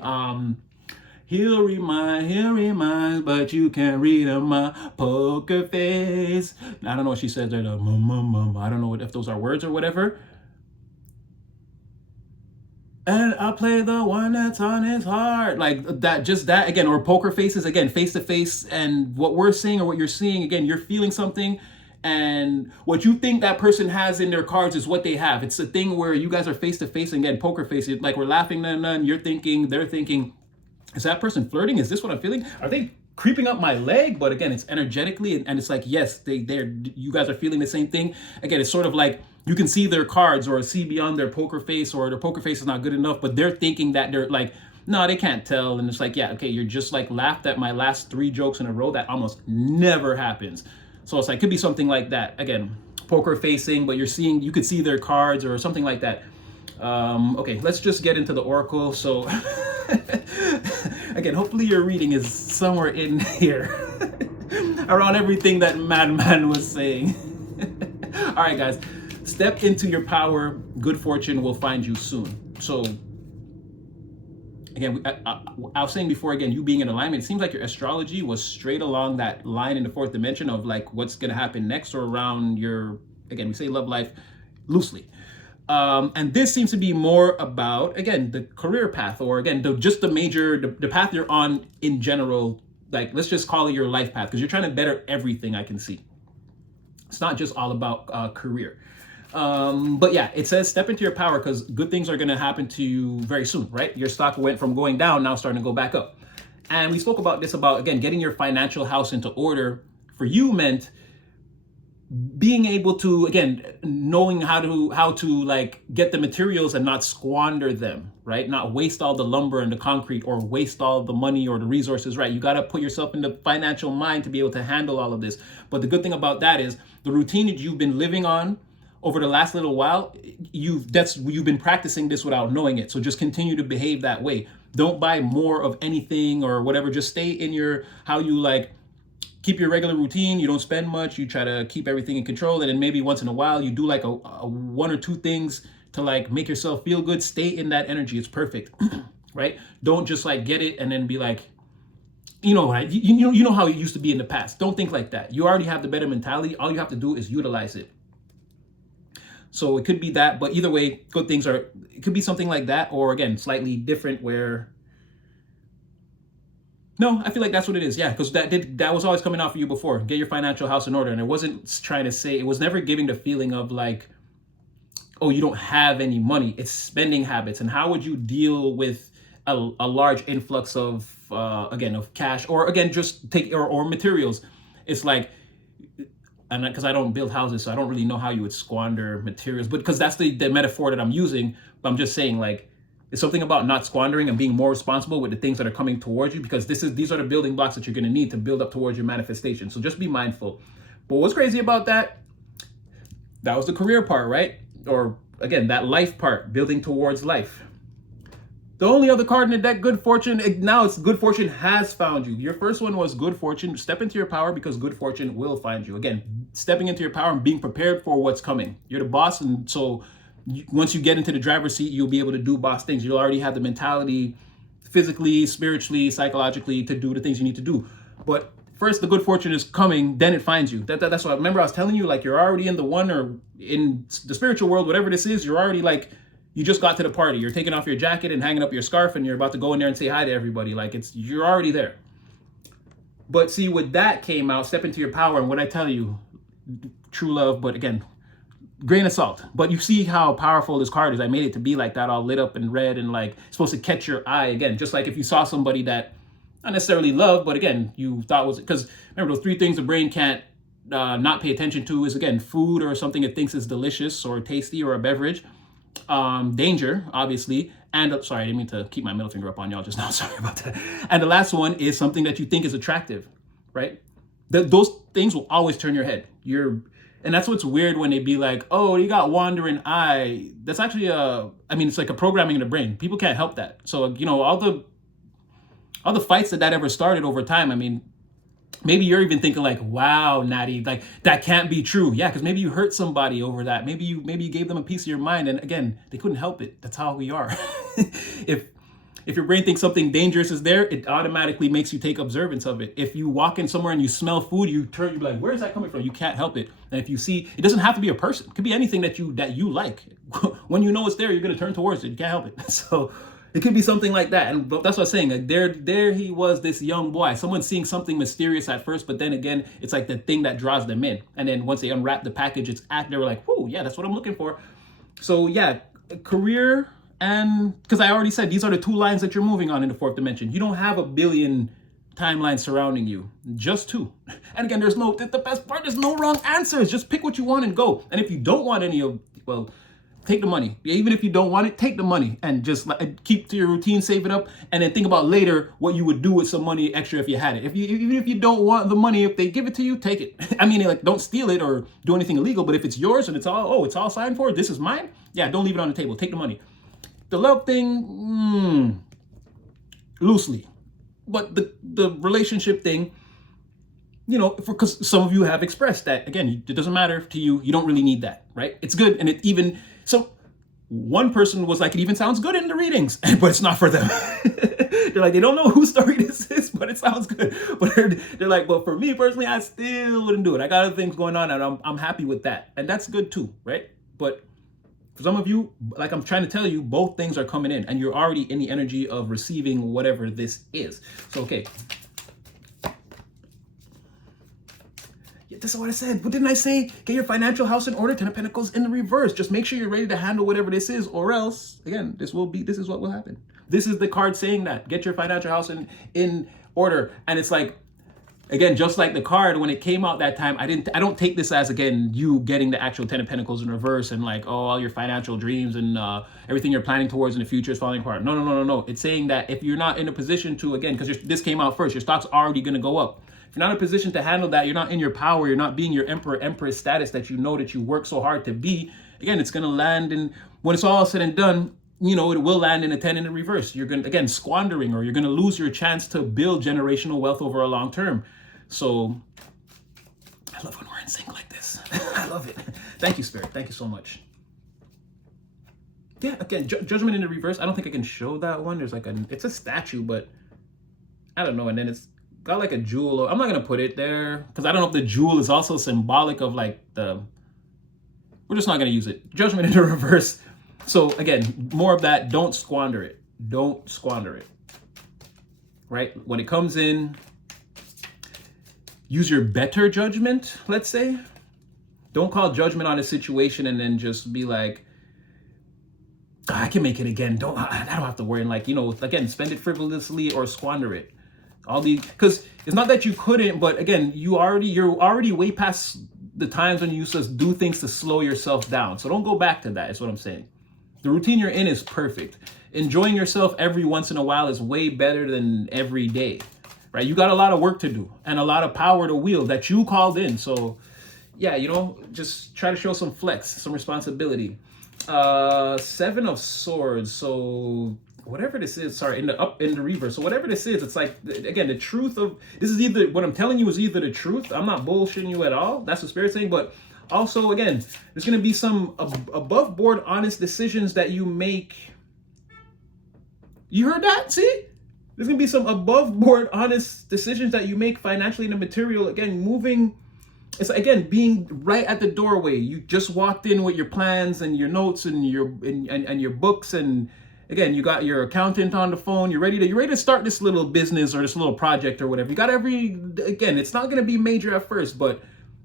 he'll remind, but you can't read him, my poker face. I don't know what she says there, I don't know if those are words or whatever. And I play the one that's on his heart. Like that, just that, again, or poker faces, again, face to face. And what we're seeing or what you're seeing, again, you're feeling something. And what you think that person has in their cards is what they have. It's a thing where you guys are face to face, and again, poker face. Like we're laughing, and you're thinking, they're thinking, is that person flirting? Is this what I'm feeling? Are they creeping up my leg, but again, it's energetically, and it's like, yes, you guys are feeling the same thing. Again, it's sort of like you can see their cards or see beyond their poker face, or their poker face is not good enough, but they're thinking that they're like, no, they can't tell. And it's like, yeah, okay, you're just like laughed at my last 3 jokes in a row. That almost never happens. So it's like, could be something like that. Again, poker facing, but you could see their cards or something like that. Okay, let's just get into the oracle. So again, hopefully your reading is somewhere in here around everything that Madman was saying. All right, guys, step into your power. Good fortune will find you soon. So again, I was saying before, again, you being in alignment, it seems like your astrology was straight along that line in the 4th dimension of like what's going to happen next, or around your, again, we say love life loosely. And this seems to be more about, again, the career path, or again, the path you're on in general. Like, let's just call it your life path, because you're trying to better everything I can see. It's not just all about career. But yeah, it says step into your power, because good things are going to happen to you very soon, right? Your stock went from going down, now starting to go back up. And we spoke about this, about, again, getting your financial house into order. For you meant being able to, again, knowing how to like get the materials and not squander them, right? Not waste all the lumber and the concrete, or waste all the money or the resources, right? You got to put yourself in the financial mind to be able to handle all of this. But the good thing about that is the routine that you've been living on over the last little while, you've been practicing this without knowing it. So just continue to behave that way. Don't buy more of anything or whatever. Just stay in how you like keep your regular routine. You don't spend much. You try to keep everything in control. And then maybe once in a while you do like a 1 or 2 things to like make yourself feel good. Stay in that energy. It's perfect. Right? Don't just like get it and then be like, you know how it used to be in the past. Don't think like that. You already have the better mentality. All you have to do is utilize it. So it could be that, but either way, good things it could be something like that, or again, slightly different where, no, I feel like that's what it is. Yeah, because that was always coming out for you before. Get your financial house in order. And it wasn't trying to say, it was never giving the feeling of like, oh, you don't have any money. It's spending habits. And how would you deal with a large influx of, again, of cash, or again, just take, or materials. It's like, and because I don't build houses, so I don't really know how you would squander materials, but because that's the metaphor that I'm using. But I'm just saying, like, it's something about not squandering and being more responsible with the things that are coming towards you, because these are the building blocks that you're going to need to build up towards your manifestation. So just be mindful. But what's crazy about that was the career part, right? Or again, that life part, building towards life. The only other card in the deck, good fortune. Now it's good fortune has found you. Your first one was good fortune. Step into your power, because good fortune will find you. Again, stepping into your power and being prepared for what's coming. You're the boss, and so once you get into the driver's seat, you'll be able to do boss things. You'll already have the mentality, physically, spiritually, psychologically, to do the things you need to do. But first, the good fortune is coming, then it finds you. That's what I remember. I was telling you, like, you're already in the one, or in the spiritual world, whatever this is. You're already like, you just got to the party. You're taking off your jacket and hanging up your scarf, and you're about to go in there and say hi to everybody. Like, you're already there. But see, with that came out, step into your power. And what I tell you, true love, but again, grain of salt. But you see how powerful this card is. I made it to be like that, all lit up and red, and like supposed to catch your eye. Again, just like if you saw somebody that not necessarily love, but again, you thought was, because remember those 3 things the brain can't not pay attention to is, again, food or something it thinks is delicious or tasty, or a beverage. Danger, obviously, and sorry, I didn't mean to keep my middle finger up on y'all just now. Sorry about that. And the last one is something that you think is attractive, right? Those things will always turn your head. And that's what's weird when they be like, oh, you got wandering eye. That's actually it's like a programming in the brain. People can't help that. So, all the fights that ever started over time, I mean, maybe you're even thinking like, wow, Natty, like that can't be true. Yeah, because maybe you hurt somebody over that. Maybe you gave them a piece of your mind, and again, they couldn't help it. That's how we are. If your brain thinks something dangerous is there, it automatically makes you take observance of it. If you walk in somewhere and you smell food, you be like, where is that coming from? You can't help it. And if you see, it doesn't have to be a person. It could be anything that you like. When you know it's there, you're going to turn towards it. You can't help it. So it could be something like that. And that's what I'm saying. Like there he was, this young boy. Someone seeing something mysterious at first, but then again, it's like the thing that draws them in. And then once they unwrap the package, they were like, whoa, yeah, that's what I'm looking for. So yeah, career. And because I already said, these are the 2 lines that you're moving on in the 4th dimension. You don't have $1 billion timelines surrounding you. Just two. And again, the best part, there's no wrong answers. Just pick what you want and go. And if you don't want any of, well, take the money. Even if you don't want it, take the money and just keep to your routine, save it up, and then think about later what you would do with some money extra if you had it. Even if you don't want the money, if they give it to you, take it. I mean, like, don't steal it or do anything illegal, but if it's yours and it's all signed for, this is mine, yeah, don't leave it on the table. Take the money. The love thing, loosely. But the relationship thing, because some of you have expressed that, again, it doesn't matter to you. You don't really need that, right? It's good. And so one person was like, it even sounds good in the readings, but it's not for them. They're like, they don't know whose story this is, but it sounds good. But they're like, well, for me personally, I still wouldn't do it. I got other things going on and I'm happy with that. And that's good too, right? But for some of you, like I'm trying to tell you, both things are coming in and you're already in the energy of receiving whatever this is. So, okay. This is what I said. What didn't I say? Get your financial house in order. 10 of Pentacles in the reverse. Just make sure you're ready to handle whatever this is, or else, again, this is what will happen. This is the card saying that. Get your financial house in order. And it's like, again, just like the card, when it came out that time, I don't take this as, again, you getting the actual 10 of Pentacles in reverse and like, oh, all your financial dreams and everything you're planning towards in the future is falling apart. No. It's saying that if you're not in a position to, again, because this came out first, your stock's already going to go up. If you're not in a position to handle that, you're not in your power, you're not being your emperor, empress status that you know that you work so hard to be, again, it's going to land in, when it's all said and done, it will land in a 10 in the reverse. You're going to, again, squandering, or you're going to lose your chance to build generational wealth over a long term. So I love when we're in sync like this. I love it. Thank you, Spirit. Thank you so much. Yeah, again, judgment in the reverse. I don't think I can show that one. There's like it's a statue, but I don't know. And then it's got like a jewel. I'm not going to put it there because I don't know if the jewel is also symbolic of like we're just not going to use it. Judgment in the reverse. So again, more of that. Don't squander it. Don't squander it. Right? When it comes in, use your better judgment, let's say. Don't call judgment on a situation and then just be like, I can make it again. I don't have to worry. And like, again, spend it frivolously or squander it. Because it's not that you couldn't, but again, you're already way past the times when you used to do things to slow yourself down. So don't go back to that, is what I'm saying. The routine you're in is perfect. Enjoying yourself every once in a while is way better than every day, right? You got a lot of work to do and a lot of power to wield that you called in. So yeah, just try to show some flex, some responsibility. 7 of Swords. So whatever this is, sorry, in the reverse. So whatever this is, it's like, again, the truth of this is either what I'm telling you is either the truth. I'm not bullshitting you at all. That's what Spirit's saying. But also, again, there's going to be some above board honest decisions that you make. You heard that? See? There's going to be some above board honest decisions that you make financially in the material. Again, moving. It's again being right at the doorway. You just walked in with your plans and your notes and your books, and again, you got your accountant on the phone. You're ready to start this little business or this little project or whatever. You got again, it's not gonna be major at first, but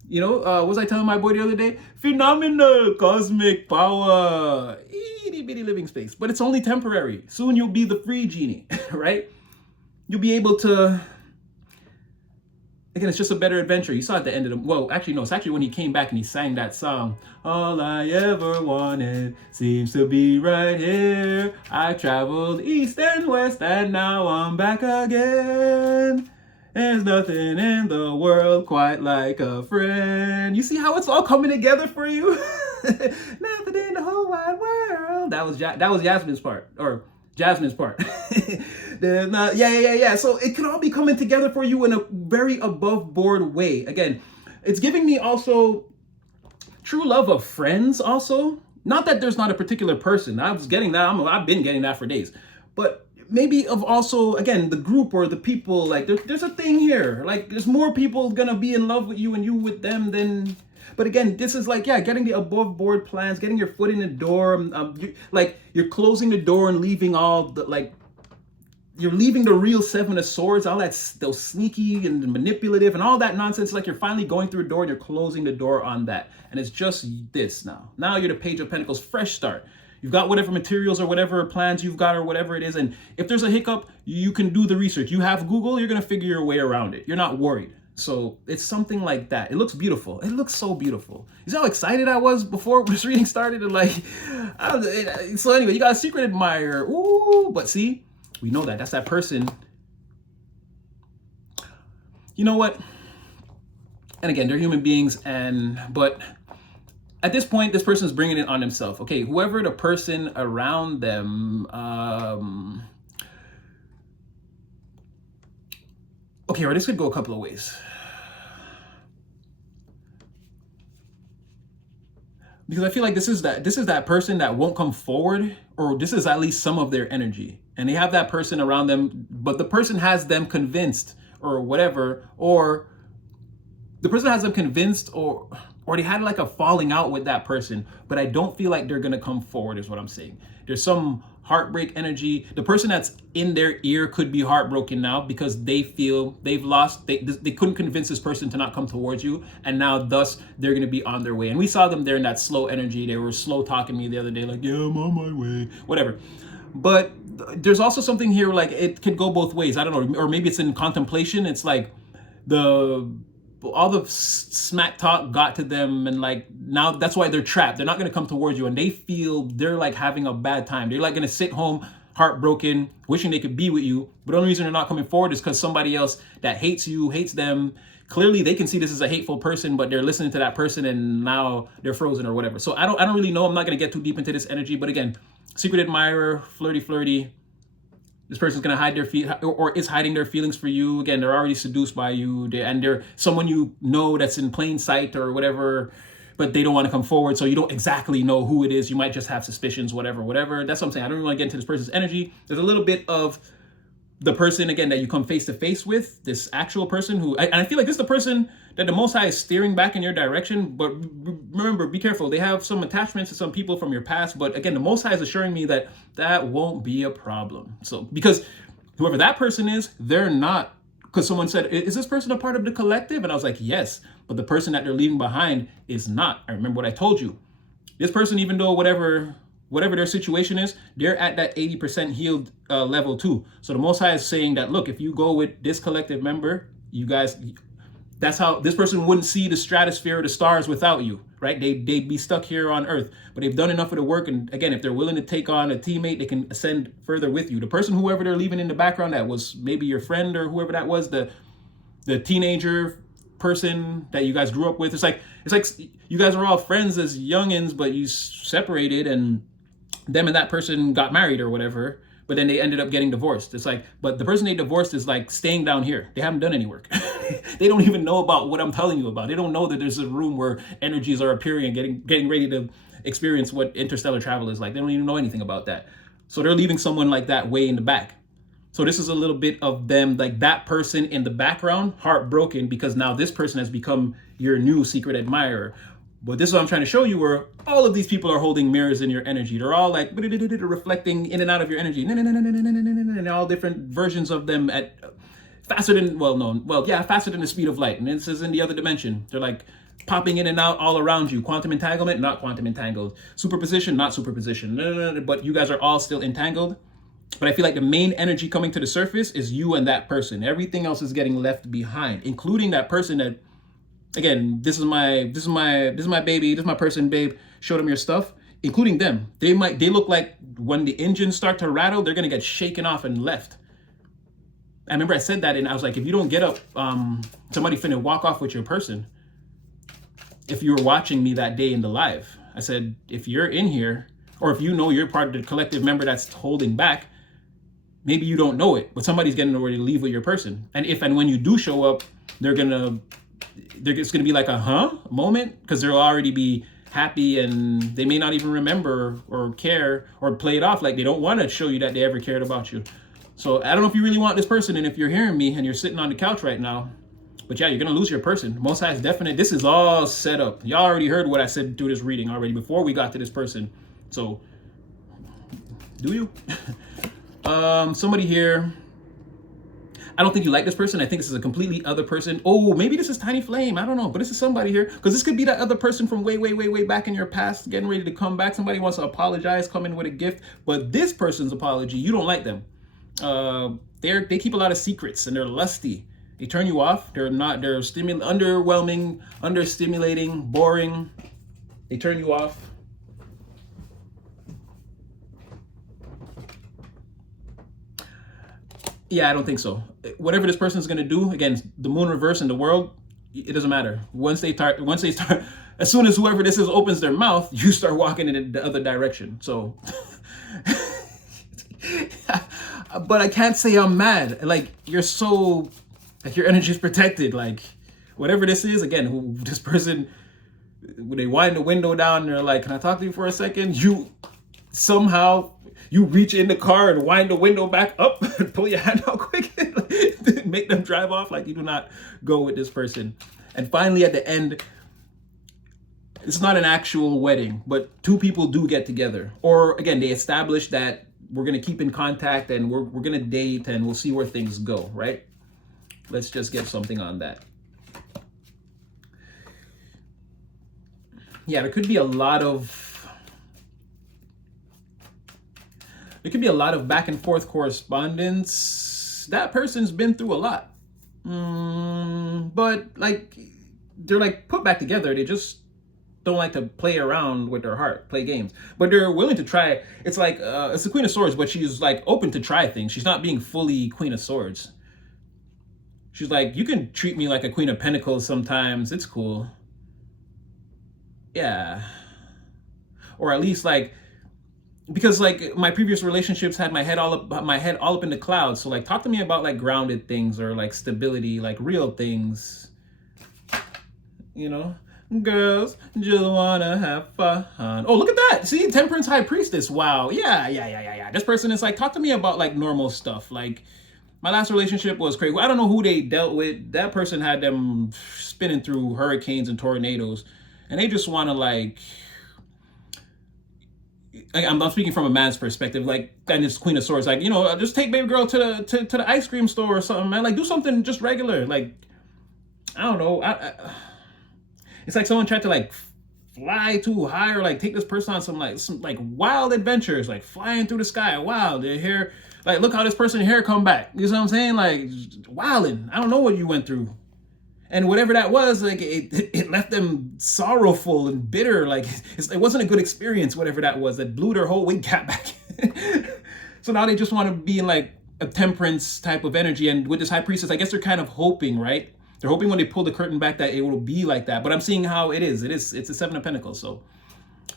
what was I telling my boy the other day? Phenomenal cosmic power, itty bitty living space, but it's only temporary. Soon you'll be the free genie, right? You'll be able to. Again, it's just a better adventure. You saw at the end of it's actually when he came back and he sang that song. All I ever wanted seems to be right here. I traveled east and west and now I'm back again. There's nothing in the world quite like a friend. You see how it's all coming together for you? Nothing in the whole wide world. That was Jasmine's part, or Jasmine's part. Yeah. So it can all be coming together for you in a very above board way. Again, it's giving me also true love of friends also. Not that there's not a particular person. I was getting that. I've been getting that for days. But maybe of also, again, the group or the people. Like there's a thing here. Like there's more people gonna be in love with you and you with them than. But again, this is like, getting the above board plans, getting your foot in the door. You're closing the door and leaving all the you're leaving the real 7 of Swords, all that, those sneaky and manipulative and all that nonsense. Like you're finally going through a door and you're closing the door on that. And it's just this now. Now you're the Page of Pentacles, fresh start. You've got whatever materials or whatever plans you've got or whatever it is. And if there's a hiccup, you can do the research. You have Google, you're going to figure your way around it. You're not worried. So it's something like that. It looks beautiful. It looks so beautiful. You see how excited I was before this reading started? And like, so anyway, you got a secret admirer. Ooh, but see, we know that. That's that person. You know what? And again, they're human beings, but at this point, this person's bringing it on themselves. Okay, whoever the person around them, okay, or this could go a couple of ways. Because I feel like this is that person that won't come forward, or this is at least some of their energy. And they have that person around them, but the person has them convinced or whatever, or the person has them convinced or they had like a falling out with that person, but I don't feel like they're going to come forward is what I'm saying. There's some heartbreak energy. The person that's in their ear could be heartbroken now because they feel they've lost, they couldn't convince this person to not come towards you, and now thus they're going to be on their way. And we saw them there in that slow energy. They were slow talking to me the other day, like, yeah, I'm on my way, whatever. But there's also something here, like it could go both ways. I don't know, or maybe it's in contemplation. It's like all the smack talk got to them, and like now that's why they're trapped. They're not going to come towards you, and they feel they're like having a bad time. They're like going to sit home heartbroken, wishing they could be with you, but the only reason they're not coming forward is because somebody else that hates you, hates them. Clearly they can see this as a hateful person, but they're listening to that person and now they're frozen or whatever. So I don't really know. I'm not going to get too deep into this energy, but again, secret admirer, flirty. This person's gonna hide their or is hiding their feelings for you. Again, they're already seduced by you, and they're someone you know that's in plain sight or whatever, but they don't want to come forward, so you don't exactly know who it is. You might just have suspicions, whatever. That's what I'm saying. I don't really want to get into this person's energy. There's a little bit of the person, again, that you come face to face with, this actual person who, and I feel like this is the person that the Most High is steering back in your direction. But remember, be careful. They have some attachments to some people from your past. But again, the Most High is assuring me that that won't be a problem. So, because whoever that person is, they're not, because someone said, is this person a part of the collective? And I was like, yes, but the person that they're leaving behind is not. I remember what I told you. This person, even though whatever their situation is, they're at that 80% healed level too. So the Most High is saying that, look, if you go with this collective member, you guys, that's how this person wouldn't see the stratosphere or the stars without you, right? They'd be stuck here on Earth, but they've done enough of the work. And again, if they're willing to take on a teammate, they can ascend further with you. The person, whoever they're leaving in the background, that was maybe your friend or whoever that was, the teenager person that you guys grew up with. It's like you guys were all friends as youngins, but you separated, and them and that person got married or whatever, but then they ended up getting divorced. It's like, but the person they divorced is like staying down here. They haven't done any work. They don't even know about what I'm telling you about. They don't know that there's a room where energies are appearing and getting ready to experience what interstellar travel is like. They don't even know anything about that. So they're leaving someone like that way in the back. So this is a little bit of them, like that person in the background, heartbroken because now this person has become your new secret admirer. But this is what I'm trying to show you, where all of these people are holding mirrors in your energy. They're all like reflecting in and out of your energy, and all different versions of them at faster than faster than the speed of light. And this is in the other dimension. They're like popping in and out all around you. Quantum entanglement, not quantum entangled. Superposition, not superposition. But you guys are all still entangled. But I feel like the main energy coming to the surface is you and that person. Everything else is getting left behind, including that person that, again, this is my baby, this is my person, babe. Show them your stuff, including them. They look like when the engines start to rattle, they're gonna get shaken off and left. I remember I said that, and I was like, if you don't get up, somebody finna walk off with your person. If you were watching me that day in the live, I said, if you're in here, or if you know you're part of the collective member that's holding back, maybe you don't know it, but somebody's getting ready to leave with your person. And if and when you do show up, it's gonna be like a moment, because they'll already be happy and they may not even remember or care or play it off like they don't want to show you that they ever cared about you. So I don't know if you really want this person, and if you're hearing me and you're sitting on the couch right now, but yeah, you're gonna lose your person. Most High is definite. This is all set up. Y'all already heard what I said through this reading already before we got to this person. So do you? Somebody here, I don't think you like this person. I think this is a completely other person. Oh, maybe this is Tiny Flame. I don't know, but this is somebody here, because this could be that other person from way, way, way, way back in your past, getting ready to come back. Somebody wants to apologize, come in with a gift, but this person's apology, you don't like them. They keep a lot of secrets and they're lusty. They turn you off. They're underwhelming, understimulating, boring. They turn you off. Yeah, I don't think so. Whatever this person's gonna do, again, the moon reverse in the world, it doesn't matter. Once they start, as soon as whoever this is opens their mouth, you start walking in the other direction. So, but I can't say I'm mad. Like, you're so, like, your energy is protected. Like, whatever this is, again, this person, when they wind the window down, they're like, "Can I talk to you for a second?" You somehow, you reach in the car and wind the window back up and pull your hand out quick, make them drive off. Like, you do not go with this person. And finally, at the end, it's not an actual wedding, but two people do get together. Or again, they establish that we're going to keep in contact and we're going to date and we'll see where things go, right? Let's just get something on that. Yeah, there could be a lot of back and forth correspondence. That person's been through a lot. But like, they're like put back together. They just don't like to play around with their heart, play games. But they're willing to try. It's like, it's the Queen of Swords, but she's like open to try things. She's not being fully Queen of Swords. She's like, you can treat me like a Queen of Pentacles sometimes. It's cool. Yeah. Or at least like, because like my previous relationships had my head all up in the clouds. So like, talk to me about like grounded things or like stability, like real things. You know, girls just wanna have fun. Oh, look at that! See, Temperance High Priestess. Wow. Yeah. This person is like, talk to me about like normal stuff. Like, my last relationship was crazy. I don't know who they dealt with. That person had them spinning through hurricanes and tornadoes, and they just want to like. I'm speaking from a man's perspective, like, and this Queen of Swords, like, you know, just take baby girl to the ice cream store or something, man. Like, do something just regular. Like, I don't know. It's like someone tried to like fly too high or like take this person on some like wild adventures, like flying through the sky. Wow, their hair, like, look how this person's hair come back. You know what I'm saying? Like, wilding. I don't know what you went through. And whatever that was, like, it left them sorrowful and bitter. Like, it wasn't a good experience, whatever that was, that blew their whole weight gap back. So now they just want to be in like a temperance type of energy. And with this High Priestess, I guess they're kind of hoping, right? They're hoping when they pull the curtain back that it will be like that. But I'm seeing how it is. It's a Seven of Pentacles. So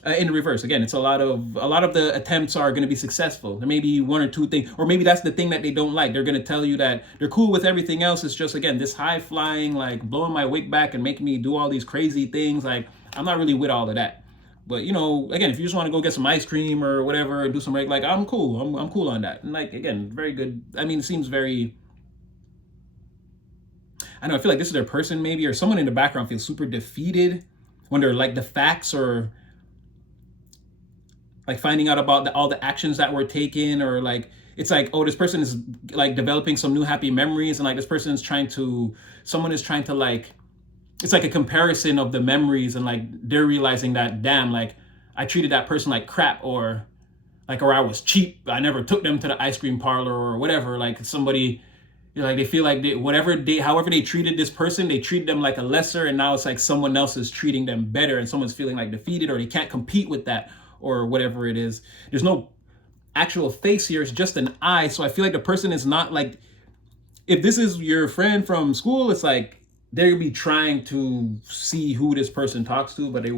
in the reverse, again, it's a lot of the attempts are going to be successful. There may be one or two things, or maybe that's the thing that they don't like. They're going to tell you that they're cool with everything else. It's just, again, this high flying, like blowing my weight back and making me do all these crazy things. Like, I'm not really with all of that. But, you know, again, if you just want to go get some ice cream or whatever, and do some, like, I'm cool. I'm cool on that. And like, again, very good. I mean, it seems very, I don't know, I feel like this is their person maybe, or someone in the background feels super defeated when they're like the facts, or like finding out about all the actions that were taken, or like, it's like, oh, this person is like developing some new happy memories, and like this person is someone is trying to like, it's like a comparison of the memories, and like they're realizing that, damn, like I treated that person like crap, or I was cheap. I never took them to the ice cream parlor or whatever. Like, somebody, you know, like they feel like however they treated this person, they treated them like a lesser, and now it's like someone else is treating them better, and someone's feeling like defeated, or they can't compete with that, or whatever it is. There's no actual face here, it's just an eye. So I feel like the person is not like, if this is your friend from school, it's like they'll be trying to see who this person talks to, but they're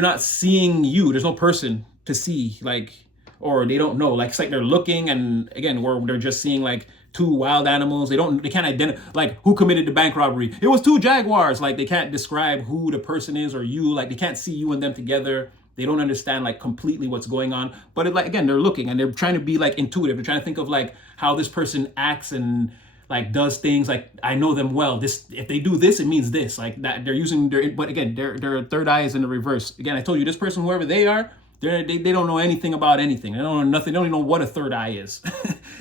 not seeing you. There's no person to see, like, or they don't know. Like, it's like they're looking, and again, where they're just seeing like two wild animals. They can't identify, like, who committed the bank robbery. It was two jaguars. Like, they can't describe who the person is, or you. Like, they can't see you and them together. They don't understand like completely what's going on. But it, like, again, they're looking and they're trying to be like intuitive. They're trying to think of like how this person acts and like does things. Like, I know them well. This, if they do this, it means this. Like that, they're using their. But again, their third eye is in the reverse. Again, I told you, this person, whoever they are, They don't know anything about anything. They don't know nothing. They don't even know what a third eye is.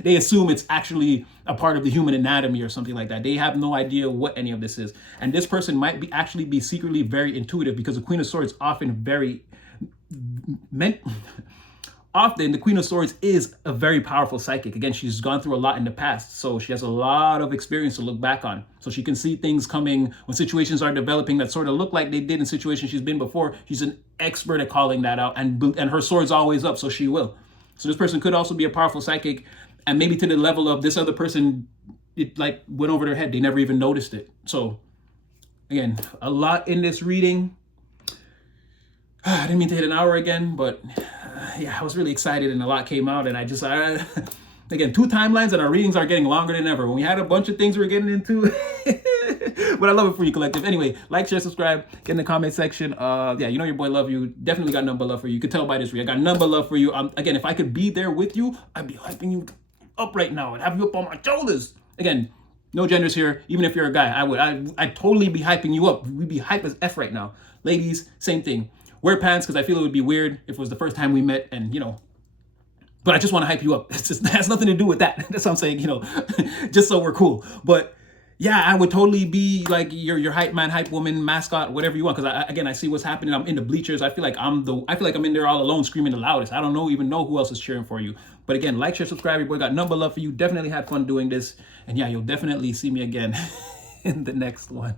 They assume it's actually a part of the human anatomy or something like that. They have no idea what any of this is. And this person might be actually be secretly very intuitive, because the Queen of Swords often often the Queen of Swords is a very powerful psychic. Again, she's gone through a lot in the past, so she has a lot of experience to look back on. So she can see things coming when situations are developing that sort of look like they did in situations she's been before. She's an expert at calling that out, and her sword's always up, so she will. So this person could also be a powerful psychic, and maybe to the level of this other person, it like went over their head. They never even noticed it. So again, a lot in this reading. I didn't mean to hit an hour again, but yeah, I was really excited and a lot came out, and again, 2 timelines and our readings are getting longer than ever. When we had a bunch of things we were getting into, but I love it for you, collective. Anyway, like, share, subscribe, get in the comment section. Yeah, you know your boy love you. Definitely got nothing but love for you. You could tell by this read. I got nothing but love for you. Again, if I could be there with you, I'd be hyping you up right now and have you up on my shoulders. Again, no genders here. Even if you're a guy, I'd totally be hyping you up. We'd be hype as F right now. Ladies, same thing. Wear pants, because I feel it would be weird if it was the first time we met, and but I just want to hype you up. It has nothing to do with that. That's what I'm saying, just so we're cool. But yeah, I would totally be like your hype man, hype woman, mascot, whatever you want. Because I see what's happening. I'm in the bleachers. I feel like I'm in there all alone screaming the loudest. I don't even know who else is cheering for you. But again, like, share, subscribe. Your boy got nothing but love for you. Definitely had fun doing this. And yeah, you'll definitely see me again in the next one.